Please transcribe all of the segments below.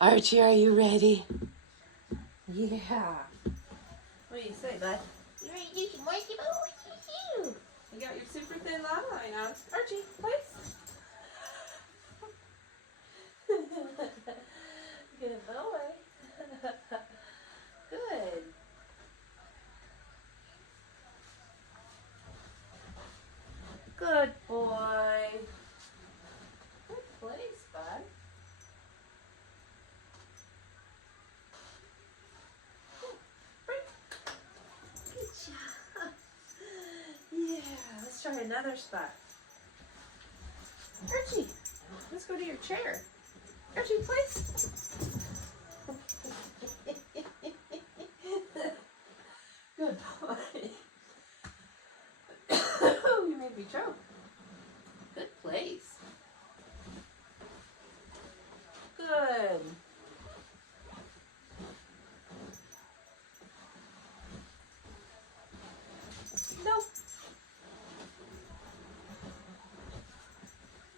Archie, are you ready? Yeah. What do you say, bud? You ready to do some monkey boo? You got your super thin long line on. Archie, place. Good boy. Good. Good boy. Good place, bud. Good job. Yeah, let's try another spot. Archie, let's go to your chair. Archie, place. Good boy. You made me choke. Good place. Good. Nope.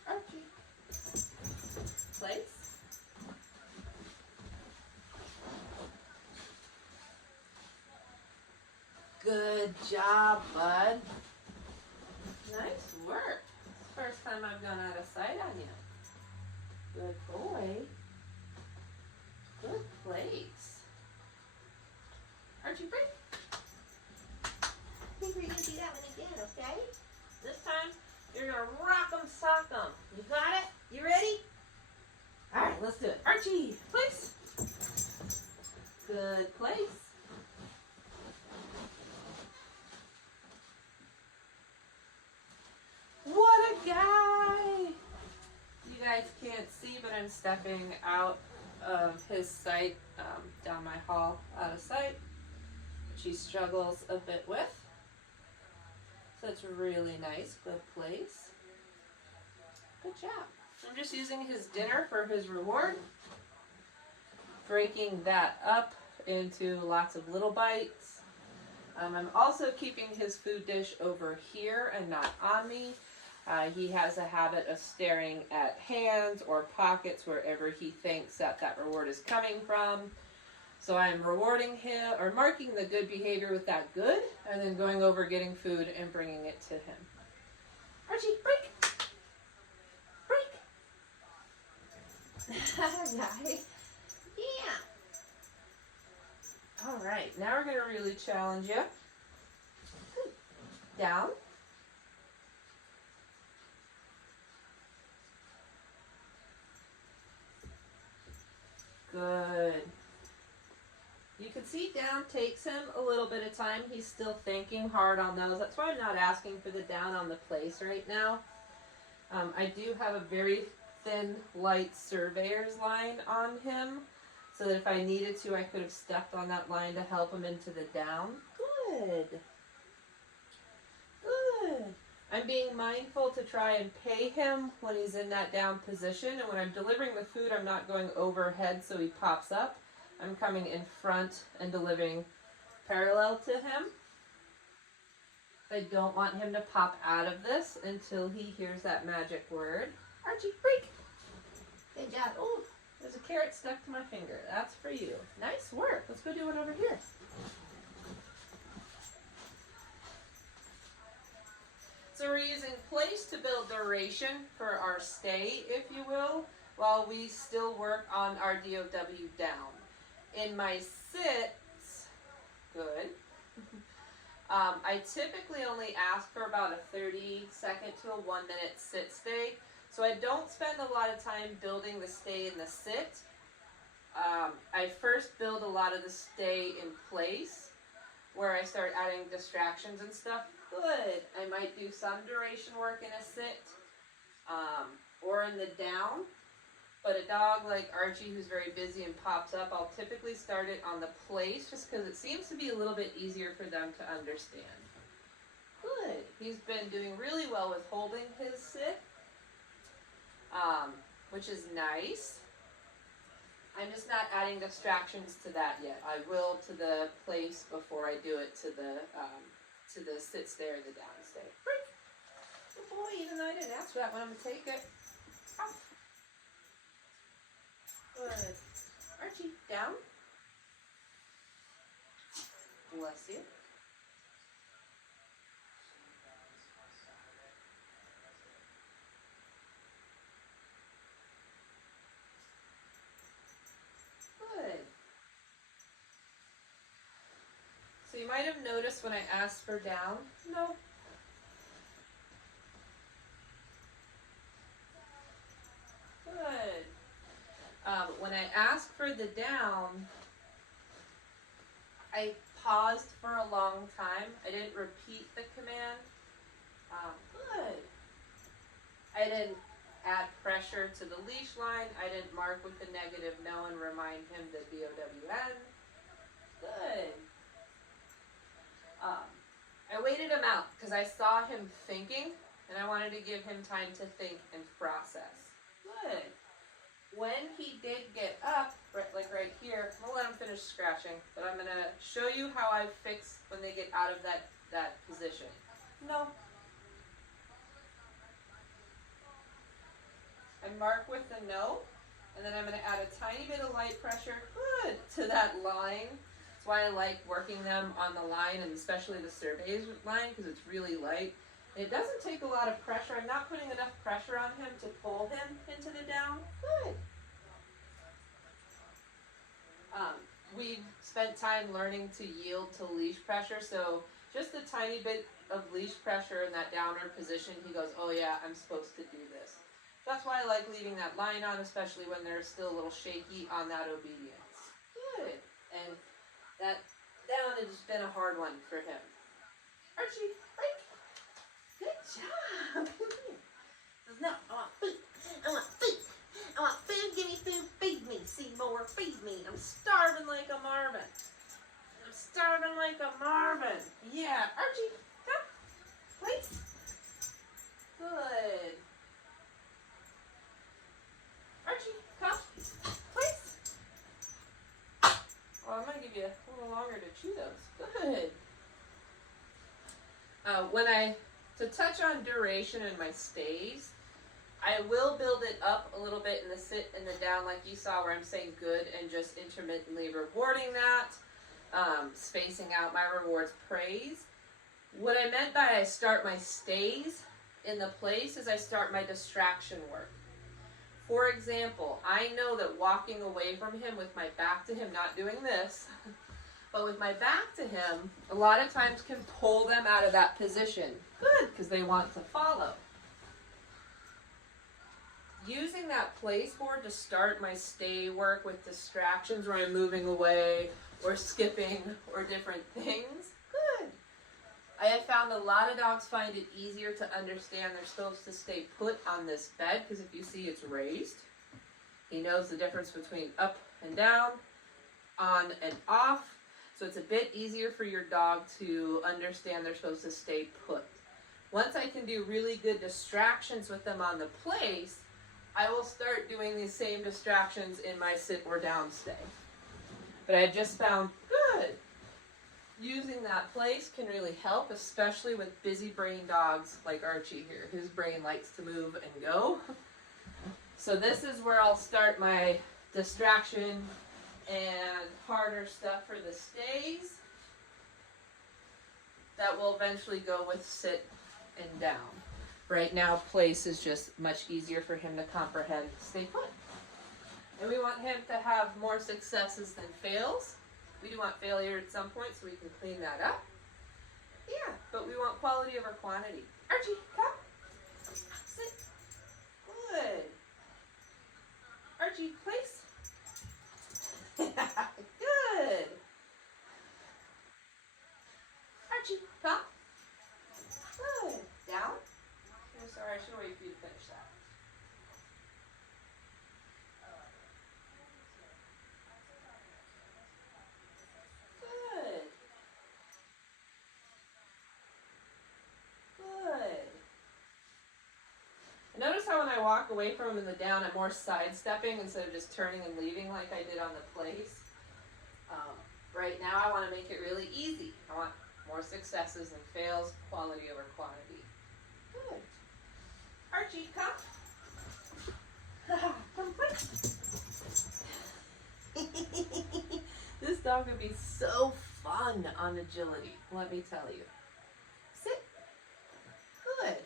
Archie. Place. Good job, bud. Nice work. First time I've gone out of sight on you. Good boy. Good place. Archie, break. I think we're going to do that one again, okay? This time, you're going to rock 'em, sock 'em. You got it? You ready? All right, let's do it. Archie, place. Good place. What a guy! You guys can't see, but I'm stepping out of his sight, down my hall, out of sight, which he struggles a bit with. So it's really nice. Good place. Good job. I'm just using his dinner for his reward, breaking that up into lots of little bites. I'm also keeping his food dish over here and not on me. He has a habit of staring at hands or pockets wherever he thinks that reward is coming from. So I'm rewarding him or marking the good behavior with that good and then going over getting food and bringing it to him. Archie, break! Break! Nice. Yeah. All right, now we're going to really challenge you. Down. Good. You can see down takes him a little bit of time. He's still thinking hard on those. That's why I'm not asking for the down on the place right now. I do have a very thin, light surveyor's line on him, so that if I needed to, I could have stepped on that line to help him into the down. Good. Good. I'm being mindful to try and pay him when he's in that down position, and when I'm delivering the food, I'm not going overhead so he pops up. I'm coming in front and delivering parallel to him. I don't want him to pop out of this until he hears that magic word. Archie, break! Good job. Oh, there's a carrot stuck to my finger. That's for you. Nice work. Let's go do it over here. So we're using place to build duration for our stay, if you will, while we still work on our DOW down. In my sits, good. I typically only ask for about a 30-second to a 1-minute sit stay. So I don't spend a lot of time building the stay in the sit. I first build a lot of the stay in place, where I start adding distractions and stuff. Good. I might do some duration work in a sit, or in the down. But a dog like Archie, who's very busy and pops up, I'll typically start it on the place just because it seems to be a little bit easier for them to understand. Good. He's been doing really well with holding his sit, which is nice. I'm just not adding distractions to that yet. I will to the place before I do it to the sit stay or the down stay. Good boy, even though I didn't ask for that one, I'm going to take it. Good. you. Good. So you might have noticed when I asked for down, no. Good. When I asked for the down, I paused for a long time. I didn't repeat the command. Good. I didn't add pressure to the leash line. I didn't mark with the negative no and remind him the BOWN. Good. I waited him out because I saw him thinking and I wanted to give him time to think and process. Good. When he did get up, like right here, I'm going to let him finish scratching, but I'm going to show you how I fix when they get out of that position. No. I mark with the no, and then I'm going to add a tiny bit of light pressure, good, to that line. That's why I like working them on the line, and especially the surveys line, because it's really light. And it doesn't take a lot of pressure. I'm not putting enough pressure on him to pull him into the down. Good. We've spent time learning to yield to leash pressure, so just a tiny bit of leash pressure in that downward position, he goes, oh yeah, I'm supposed to do this. That's why I like leaving that line on, especially when they're still a little shaky on that obedience. Good. And that down has been a hard one for him. Archie, break. Good job. No, I want food. I want food. I want food. Give me food. Feed me, Seymour. Feed me. I'm starving like a marvin. I'm starving like a marvin. Yeah, Archie, come. Please. Good. Archie, come. Please. Well, I'm going to give you a little longer to chew those. Good. To touch on duration in my stays, I will build it up a little bit in the sit and the down like you saw where I'm saying good and just intermittently rewarding that, spacing out my rewards praise. What I meant by I start my stays in the place is I start my distraction work. For example, I know that walking away from him with my back to him, not doing this, but with my back to him, a lot of times can pull them out of that position. Good, because they want to follow. Using that place board to start my stay work with distractions where I'm moving away or skipping or different things. Good. I have found a lot of dogs find it easier to understand they're supposed to stay put on this bed because if you see it's raised. He knows the difference between up and down, on and off. So it's a bit easier for your dog to understand they're supposed to stay put. Once I can do really good distractions with them on the place, I will start doing these same distractions in my sit or down stay. But I just found good. Using that place can really help, especially with busy brain dogs like Archie here. His brain likes to move and go. So this is where I'll start my distraction and harder stuff for the stays. That will eventually go with sit and down. Right now, place is just much easier for him to comprehend. Stay put. And we want him to have more successes than fails. We do want failure at some point, so we can clean that up. Yeah, but we want quality over quantity. Archie, come. Sit. Good. Archie, place. Good. Archie, come. Good. Down. I'm sorry, I should wait for you to finish that. Good. Good. Notice how when I walk away from him in the down, I'm more sidestepping instead of just turning and leaving like I did on the place. Right now, I want to make it really easy. I want more successes than fails, quality over quantity. Good. Archie, come. Come quick. This dog would be so fun on agility, let me tell you. Sit. Good.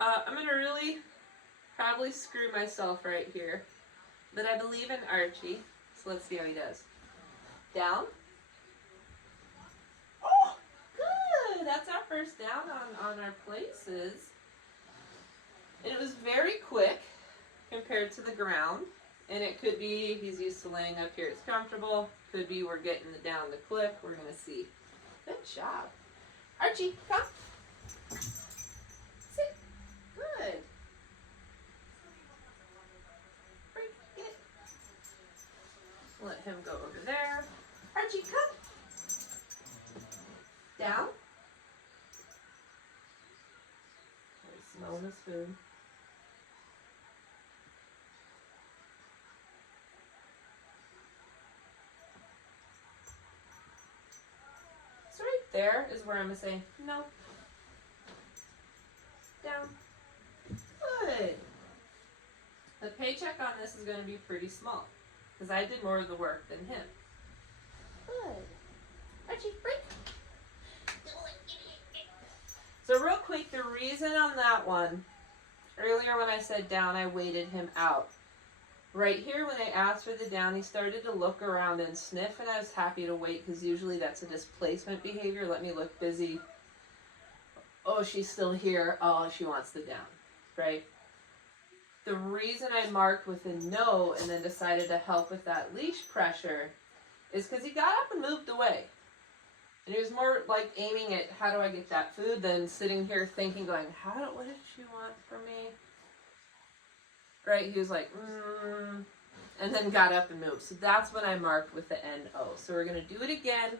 I'm going to really probably screw myself right here, but I believe in Archie, so let's see how he does. Down. Oh, good. That's our first down on our places. And it was very quick compared to the ground. And it could be he's used to laying up here, it's comfortable. Could be we're getting the down the click. We're going to see. Good job. Archie, come. Sit. Good. Break. Get it. Let him go over there. Archie, come. Down. Smell his food. So right there is where I'm going to say, no. Down. Good. The paycheck on this is going to be pretty small because I did more of the work than him. Good. Archie, break. So real quick, the reason on that one, earlier when I said down, I waited him out. Right here, when I asked for the down, he started to look around and sniff, and I was happy to wait because usually that's a displacement behavior. Let me look busy. Oh, she's still here. Oh, she wants the down, right? The reason I marked with a no and then decided to help with that leash pressure is because he got up and moved away. And he was more like aiming at how do I get that food than sitting here thinking, going, what did she want from me? Right? He was like, and then got up and moved. So that's when I marked with the N-O. So we're going to do it again.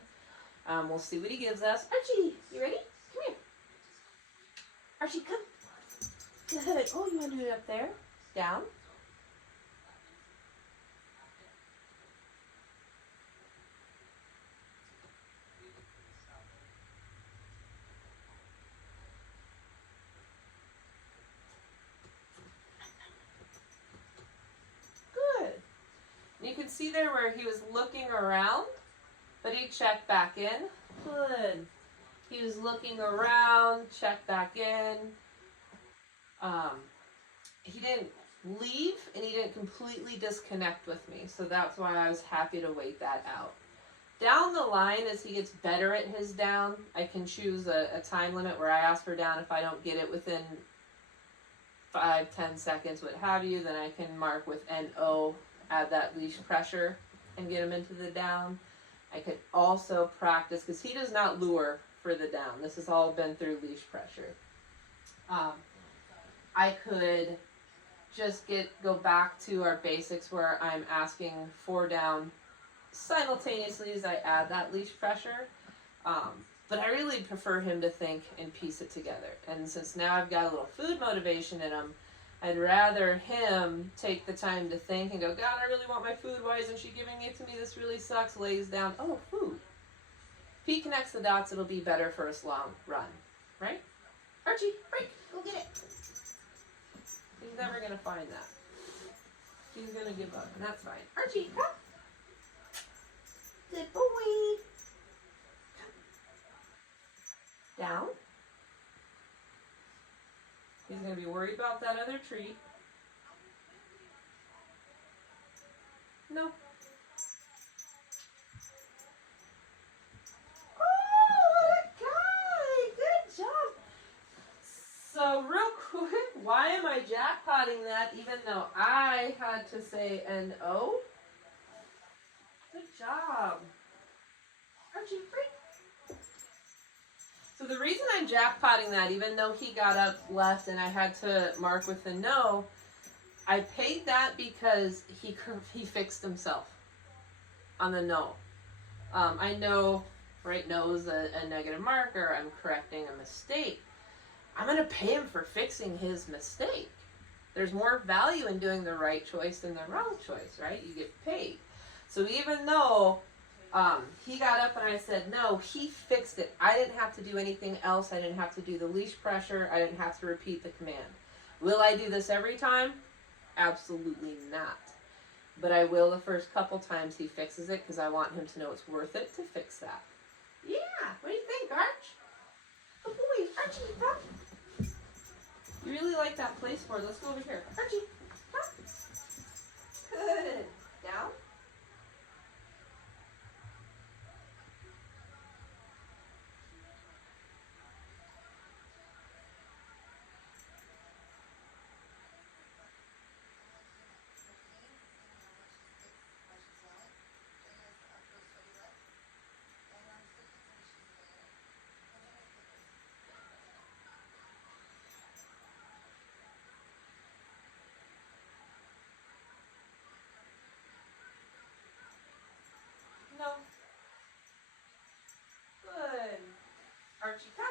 We'll see what he gives us. Archie, you ready? Come here. Archie, come. Good. Oh, you want to do it up there? Down. You can see there where he was looking around, but he checked back in. Good. He was looking around, checked back in. He didn't leave, and he didn't completely disconnect with me, so that's why I was happy to wait that out. Down the line, as he gets better at his down, I can choose a time limit where I ask for down. If I don't get it within 5, 10 seconds, what have you, then I can mark with N-O, add that leash pressure, and get him into the down. I could also practice, because he does not lure for the down. This has all been through leash pressure. I could just go back to our basics where I'm asking for down simultaneously as I add that leash pressure. But I really prefer him to think and piece it together. And since now I've got a little food motivation in him, I'd rather him take the time to think and go, God, I really want my food. Why isn't she giving it to me? This really sucks. Lays down. Oh, food. If he connects the dots, it'll be better for us long run. Right? Archie, break. Go get it. He's never going to find that. He's going to give up, and that's fine. Archie, come. Good boy. Come. Down. He's going to be worried about that other treat. No. Oh, what a guy! Good job. So real quick, why am I jackpotting that even though I had to say N-O? Good job. Archie, break. So the reason I'm jackpotting that, even though he got up, left, and I had to mark with a no, I paid that because he fixed himself on the no. I know, right, no is a negative marker. I'm correcting a mistake. I'm going to pay him for fixing his mistake. There's more value in doing the right choice than the wrong choice, right? You get paid. So even though he got up and I said no, he fixed it. I didn't have to do anything else. I didn't have to do the leash pressure. I didn't have to repeat the command. Will I do this every time? Absolutely not. But I will the first couple times he fixes it because I want him to know it's worth it to fix that. Yeah, what do you think, Arch? Oh boy, Archie, come. You really like that place board. Let's go over here. Archie, come. Good. Down. No. Good. Archie, come.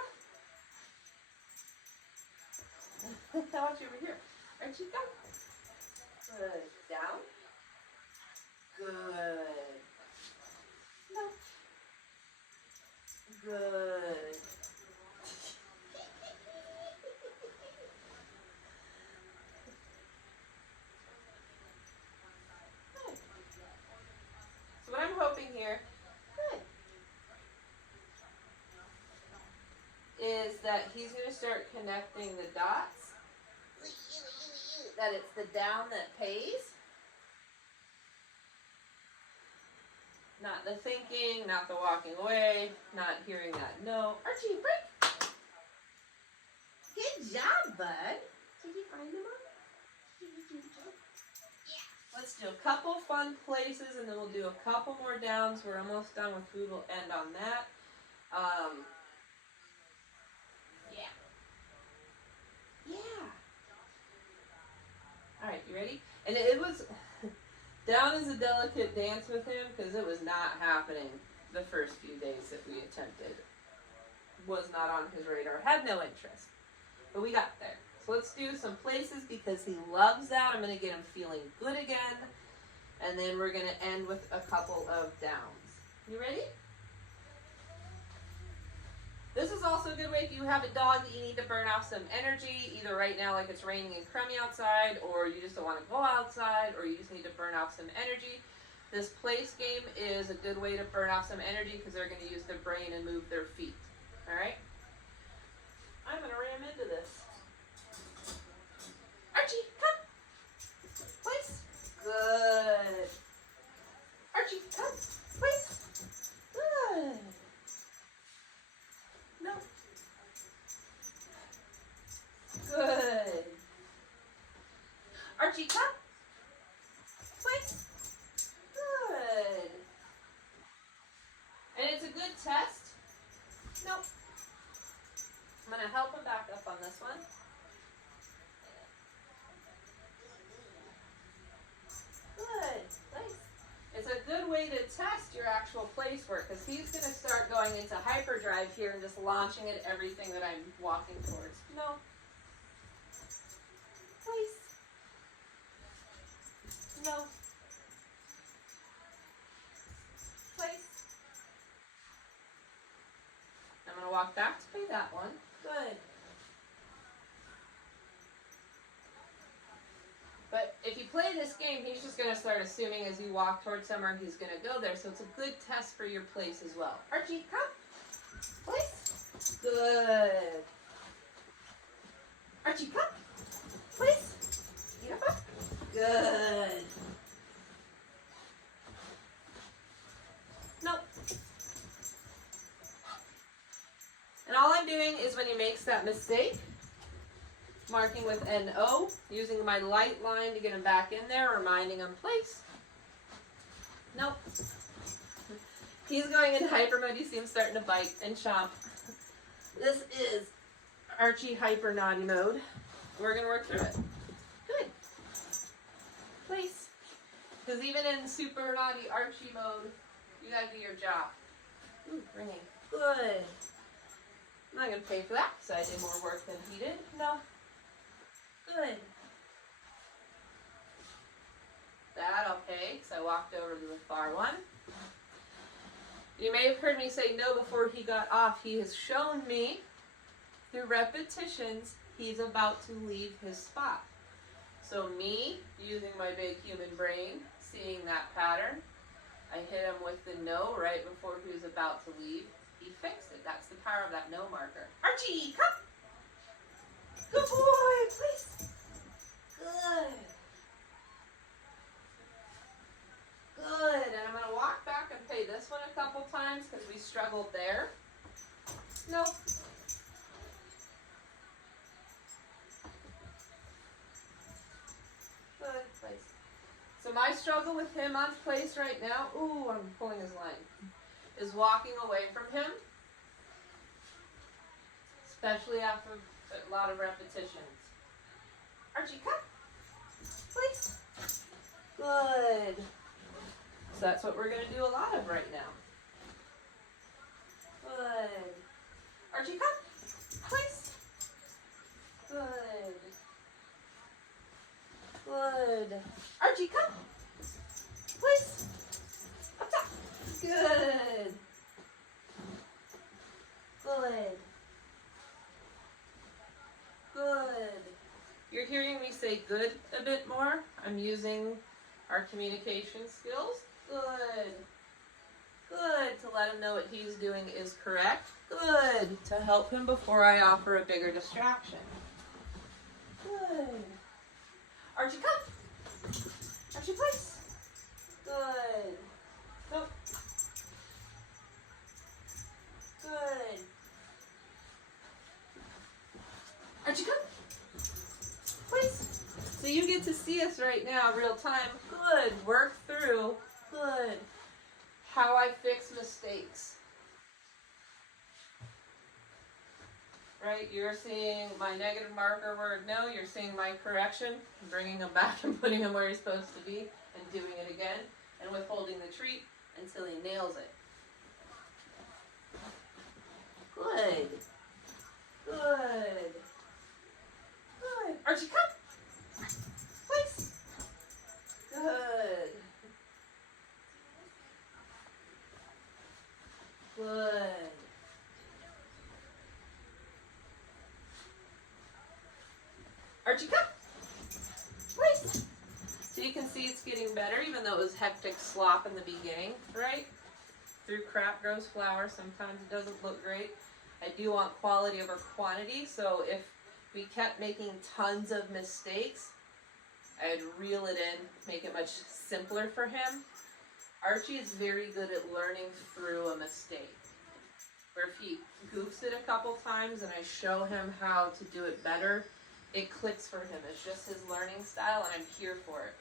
I want you over here. Archie, come. Good. Down. Good. No. Good. Good. So what I'm hoping here, good, is that he's going to start connecting the dots. That it's the down that pays. Not the thinking, not the walking away, not hearing that no. Archie, break! Good job, bud. Did you find them all? Yeah. Let's do a couple fun places and then we'll do a couple more downs. We're almost done with food. We'll end on that. Yeah. Yeah. Alright, you ready? And it was... Down is a delicate dance with him because it was not happening the first few days that we attempted. Was not on his radar, had no interest. But we got there. So let's do some places because he loves that. I'm going to get him feeling good again. And then we're going to end with a couple of downs. You ready? This is also a good way if you have a dog that you need to burn off some energy, either right now like it's raining and crummy outside, or you just don't want to go outside, or you just need to burn off some energy. This place game is a good way to burn off some energy because they're going to use their brain and move their feet. Alright? I'm going to ram into this. Archie, come. Place. Good. Archie, come. Place. Good. No. Good. Archie, come. Place. Good. And it's a good test. Nope. I'm going to help him back up on this one. Good. Place. It's a good way to test your actual place work because he's going to start going into hyperdrive here and just launching at everything that I'm walking towards. No. Place. No. Place. I'm going to walk back to play that one. Good. But if you play this game, he's just going to start assuming as you walk towards somewhere he's going to go there. So it's a good test for your place as well. Archie, come. Place. Good. Archie, come. Place. Beautiful. Good. Nope. And all I'm doing is when he makes that mistake, marking with NO, using my light line to get him back in there, reminding him place. Nope. He's going in hyper mode. You see him starting to bite and chomp. This is Archie hyper naughty mode. We're going to work through it. Good. Place. Because even in super naughty Archie mode, you got to do your job. Ooh, ringing. Good. I'm not going to pay for that because I did more work than he did. No. Good. That I'll pay because I walked over to the far one. You may have heard me say no before he got off. He has shown me through repetitions he's about to leave his spot. So me, using my big human brain, seeing that pattern. I hit him with the no right before he was about to leave. He fixed it. That's the power of that no marker. Archie, come! Good boy, please. Good. Good. And I'm going to walk back and play this one a couple times because we struggled there. No. Good place. So my struggle with him on place right now, ooh, I'm pulling his line, is walking away from him, especially after a lot of repetitions. Archie, come, please. Good. So that's what we're going to do a lot of right now. Good. Archie, come, please. Good. Good. Archie, come. Please. Up top. Good. Good. Good. You're hearing me say good a bit more. I'm using our communication skills. Good. Good. To let him know what he's doing is correct. Good. To help him before I offer a bigger distraction. Good. Archie, come. Archie, please. Good. Go. Good. Archie, come. Please. So you get to see us right now, real time. Good. Work through. Good. How I fix mistakes. Right? You're seeing my negative marker word no. You're seeing my correction, bringing him back and putting him where he's supposed to be and doing it again and withholding the treat until he nails it. Good. Good. Good. Archie, come. Please. Good. Good. Archie, come. Please. So you can see it's getting better, even though it was hectic slop in the beginning, right? Through crap grows flower. Sometimes it doesn't look great. I do want quality over quantity, so if we kept making tons of mistakes, I'd reel it in, make it much simpler for him. Archie is very good at learning through a mistake. Where if he goofs it a couple times and I show him how to do it better, it clicks for him. It's just his learning style, and I'm here for it.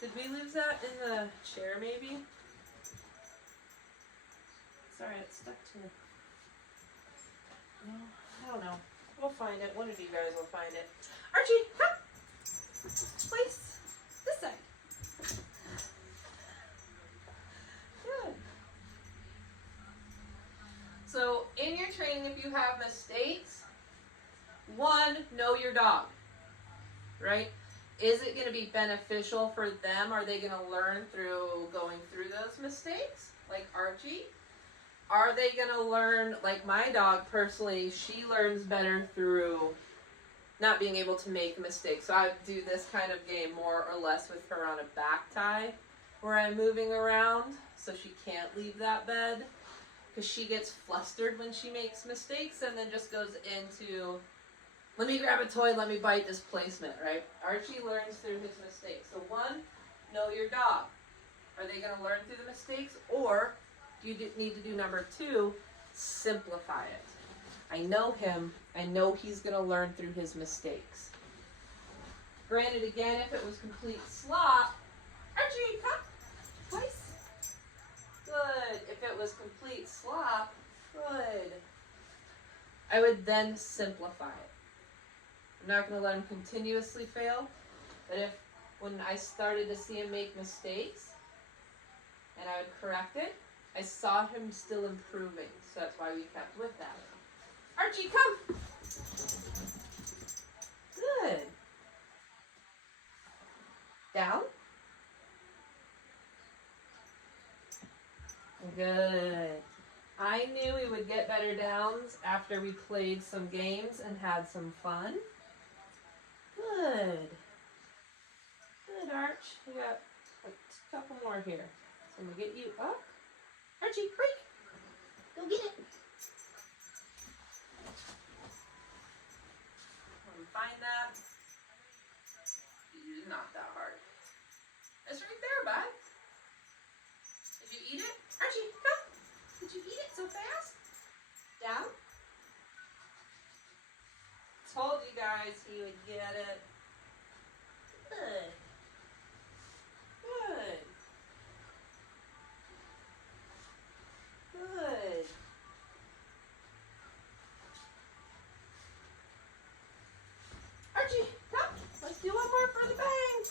Did we lose that in the chair, maybe? It's alright, it's stuck to it. No, I don't know. We'll find it. One of you guys will find it. Archie, come! Please. This side. Good. So, in your training, if you have mistakes, one, know your dog, right? Is it going to be beneficial for them? Are they going to learn through going through those mistakes, like Archie? Are they going to learn, like my dog personally, she learns better through not being able to make mistakes. So I do this kind of game more or less with her on a back tie, where I'm moving around so she can't leave that bed, because she gets flustered when she makes mistakes and then just goes into, let me grab a toy, let me bite this placement, right? Archie learns through his mistakes. So one, know your dog. Are they going to learn through the mistakes, or do you need to do number two, simplify it? I know him. I know he's going to learn through his mistakes. Granted, again, if it was complete slop, Archie, come, please. Good. If it was complete slop, good. I would then simplify it. I'm not going to let him continuously fail, but if when I started to see him make mistakes and I would correct it, I saw him still improving, so that's why we kept with that. Archie, come! Good. Down. Good. I knew we would get better downs after we played some games and had some fun. Good. Good, Arch. You got A couple more here. So I'm gonna get you up. Archie, break. Go get it. Find that. It's not that hard. It's right there, bud. Did you eat it? Archie, come. Did you eat it so fast? Down. Told you guys he would get it. Good. Good. Good. Archie, come. Let's do one more for the bang.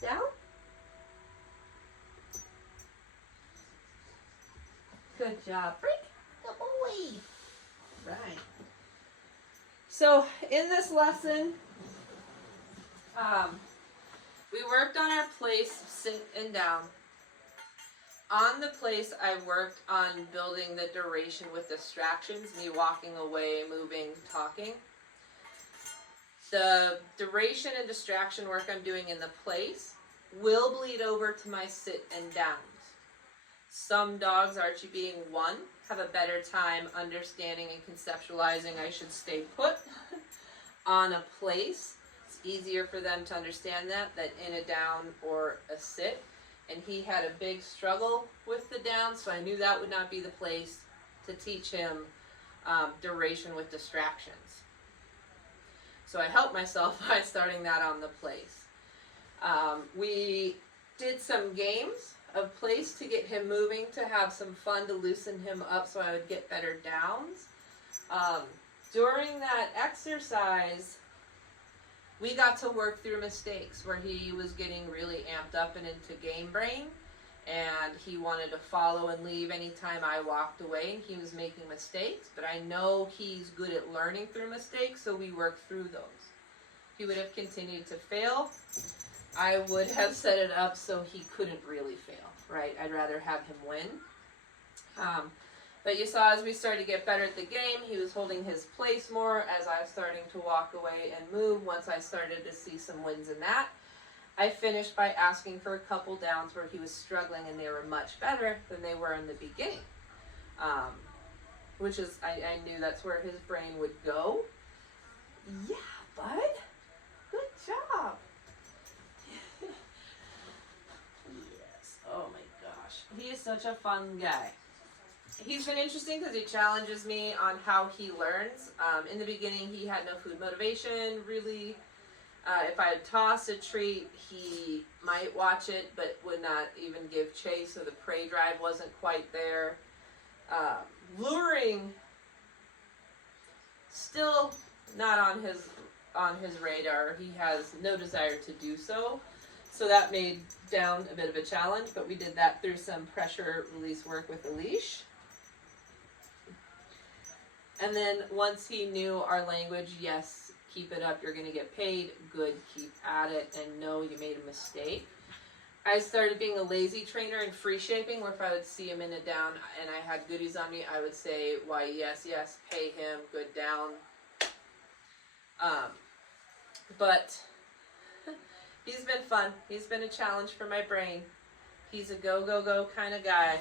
Down. Good job. Break. Good boy. Right. So in this lesson, we worked on our place, sit and down. On the place, I worked on building the duration with distractions, me walking away, moving, talking. The duration and distraction work I'm doing in the place will bleed over to my sit and downs. Some dogs, Archie being one, have a better time understanding and conceptualizing I should stay put on a place. It's easier for them to understand that in a down or a sit. And he had a big struggle with the down, so I knew that would not be the place to teach him duration with distractions. So I helped myself by starting that on the place. We did some games of place to get him moving, to have some fun, to loosen him up so I would get better downs. During that exercise, we got to work through mistakes where he was getting really amped up and into game brain, and he wanted to follow and leave anytime I walked away, and he was making mistakes, but I know he's good at learning through mistakes, so we worked through those. If he would have continued to fail, I would have set it up so he couldn't really fail, right? I'd rather have him win. But you saw as we started to get better at the game, he was holding his place more as I was starting to walk away and move. Once I started to see some wins in that, I finished by asking for a couple downs where he was struggling and they were much better than they were in the beginning. Which is, I knew that's where his brain would go. Yeah, bud. Good job. Yes. Oh my gosh. He is such a fun guy. He's been interesting because he challenges me on how he learns. In the beginning, he had no food motivation, really. If I had tossed a treat, he might watch it, but would not even give chase, so the prey drive wasn't quite there. Luring, still not on his radar. He has no desire to do so. So that made down a bit of a challenge, but we did that through some pressure release work with a leash. And then once he knew our language, yes, keep it up, you're going to get paid, good, keep at it, and no, you made a mistake. I started being a lazy trainer and free shaping, where if I would see him in a down and I had goodies on me, I would say, why, yes, yes, pay him, good down. But he's been fun. He's been a challenge for my brain. He's a go, go, go kind of guy.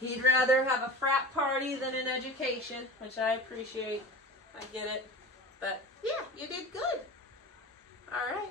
He'd rather have a frat party than an education, which I appreciate. I get it. But yeah, you did good. All right.